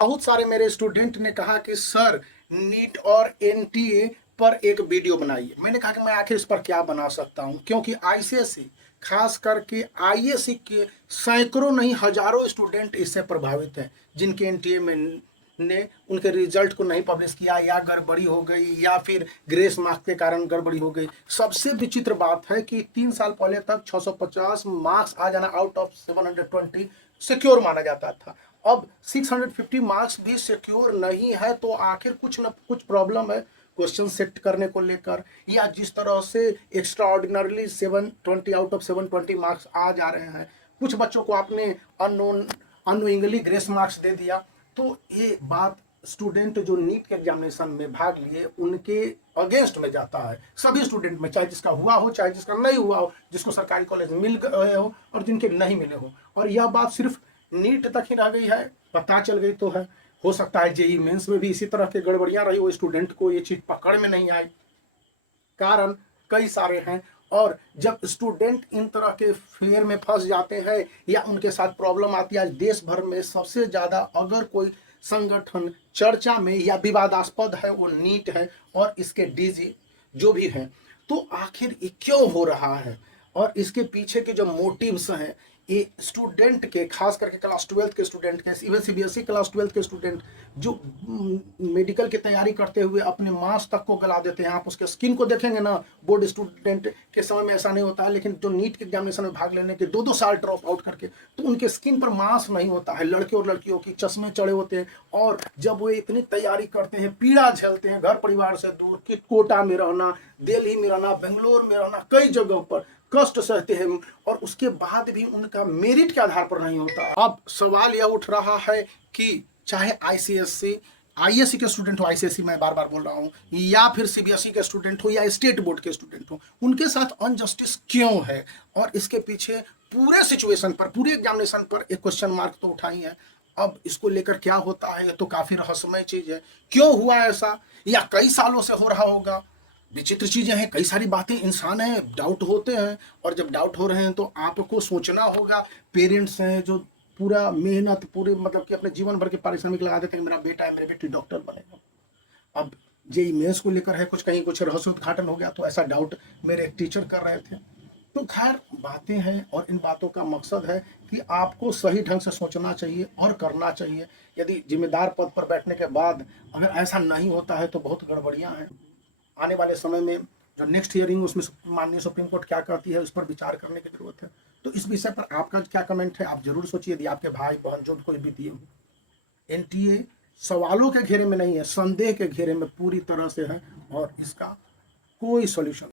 बहुत सारे मेरे स्टूडेंट ने कहा कि सर नीट और एनटीए पर एक वीडियो बनाइए। मैंने कहा कि मैं आखिर इस पर क्या बना सकता हूं, क्योंकि आईसीएसई खास करके आईएससी के सैकड़ों नहीं हजारों स्टूडेंट इससे प्रभावित हैं, जिनके एनटीए में ने उनके रिजल्ट को नहीं पब्लिश किया या गड़बड़ी हो गई या फिर ग्रेस मार्क के कारण गड़बड़ी हो गई। सबसे विचित्र बात है कि 3 साल पहले तक 650 मार्क्स आ जाना आउट ऑफ 720 सिक्योर माना जाता था। अब 650 मार्क्स भी सिक्योर नहीं है, तो आखिर कुछ न कुछ प्रॉब्लम है क्वेश्चन सेट करने को लेकर, या जिस तरह से extraordinarily 720 out of 720 marks आ जा रहे हैं, कुछ बच्चों को आपने अननोइंगली ग्रेस मार्क्स दे दिया। तो ये बात स्टूडेंट जो नीट के एग्जामिनेशन में भाग लिए उनके अगेंस्ट में जाता है, सभी स्टूडेंट में, चाहे जिसका हुआ हो चाहे जिसका नहीं हुआ हो, जिसको सरकारी कॉलेज मिल गए हो और जिनके नहीं मिले हो। और यह बात सिर्फ नीट तक ही रह गई है, पता चल गई तो है, हो सकता है जेई मेंस में भी इसी तरह की गड़बड़ियां रही हो, स्टूडेंट को ये चीज पकड़ में नहीं आई। कारण कई सारे हैं, और जब स्टूडेंट इन तरह के फेयर में फंस जाते हैं या उनके साथ प्रॉब्लम आती है, आज देश भर में सबसे ज्यादा अगर कोई संगठन चर्चा में या विवादास्पद है वो नीट है और इसके डीजी जो भी हैं। तो आखिर ये क्यों हो रहा है और इसके पीछे के जो मोटिव्स हैं, ये स्टूडेंट के, खास करके क्लास 12 के स्टूडेंट के, इवन सीबीएसई क्लास 12 के स्टूडेंट जो मेडिकल की तैयारी करते हुए अपने मांस तक को गला देते हैं। आप उसके स्किन को देखेंगे ना, बोर्ड स्टूडेंट के समय में ऐसा नहीं होता है, लेकिन जो नीट के एग्जामिनेशन में भाग लेने के 2-2 साल ड्रॉप आउट करके, तो उनके स्किन पर मांस नहीं होता है। लड़के और लड़कियों की चश्मे चढ़े होते हैं, और जब वो इतनी तैयारी करते हैं, पीड़ा झेलते हैं, घर परिवार से दूर, कि कोटा में रहना, दिल्ली में रहना, बेंगलोर में रहना, कई जगहों पर कष्ट सहते हैं, और उसके बाद भी उनका मेरिट के आधार पर नहीं होता। अब सवाल यह उठ रहा है कि चाहे आईसीएससी आईएससी के स्टूडेंट हो, आईसीएससी मैं बार बार बोल रहा हूं, या फिर सीबीएसई के स्टूडेंट हो या स्टेट बोर्ड के स्टूडेंट हो, उनके साथ अनजस्टिस क्यों है, और इसके पीछे पूरे सिचुएशन पर, पूरे एग्जामिनेशन पर एक क्वेश्चन मार्क तो उठाई है। अब इसको लेकर क्या होता है, ये तो काफी रहस्यमय चीज है। क्यों हुआ ऐसा, या कई सालों से हो रहा होगा, विचित्र चीजें हैं, कई सारी बातें, इंसान है, डाउट होते हैं। और जब डाउट हो रहे हैं तो आपको सोचना होगा। पेरेंट्स हैं जो पूरा मेहनत, पूरे मतलब कि अपने जीवन भर के पारिश्रमिक लगा देते हैं, मेरा बेटा है, मेरी बेटी डॉक्टर बनेगा। अब जेई मेंस को लेकर है, कुछ कहीं कुछ रहस्योद्घाटन हो गया, तो ऐसा डाउट मेरे एक टीचर कर रहे थे। तो खैर बातें हैं, और इन बातों का मकसद है कि आपको सही ढंग से सोचना चाहिए और करना चाहिए। यदि जिम्मेदार पद पर बैठने के बाद अगर ऐसा नहीं होता है तो बहुत गड़बड़ियां हैं। आने वाले समय में जो नेक्स्ट हियरिंग, उसमें माननीय सुप्रीम कोर्ट क्या कहती है, उस पर विचार करने की जरूरत है। तो इस विषय पर आपका क्या कमेंट है, आप जरूर सोचिए। यदि आपके भाई बहन जो कोई भी दिए हो, एनटीए सवालों के घेरे में नहीं है, संदेह के घेरे में पूरी तरह से है, और इसका कोई सॉल्यूशन